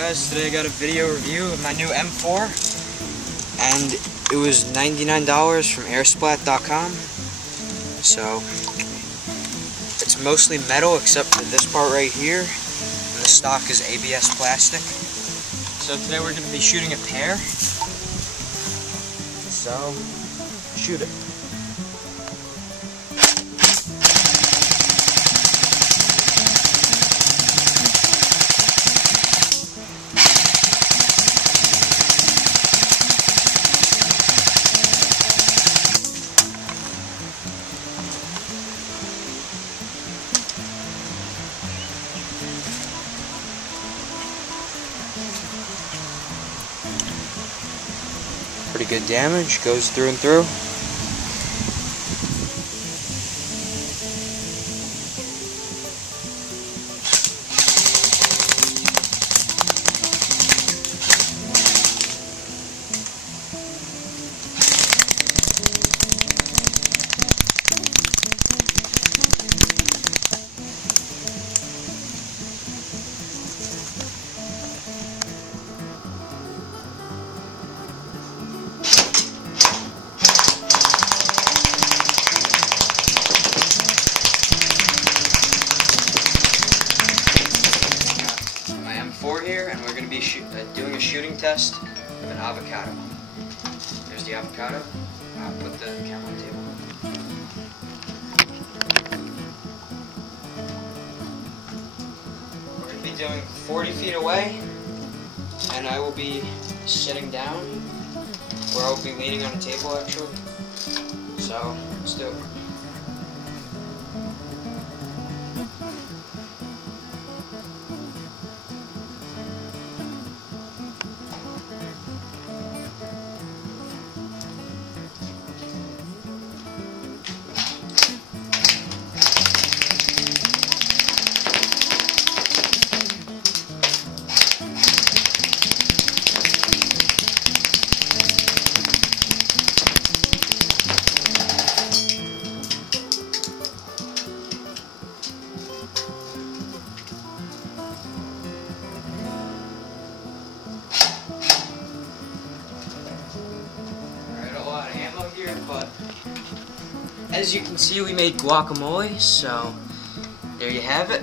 guys, today I got a video review of my new M4 and it was $99 from airsplat.com. So it's mostly metal except for this part right here, and the stock is ABS plastic. So today we're going to be shooting a pair, so shoot it. Pretty good damage, goes through and through. Here, and we're going to be doing a shooting test of an avocado. There's the avocado. I'll put the camera on the table. We're going to be doing 40 feet away, and I will be sitting down, where I will be leaning on a table actually. So, let's do it. Here, but as you can see, we made guacamole, so there you have it.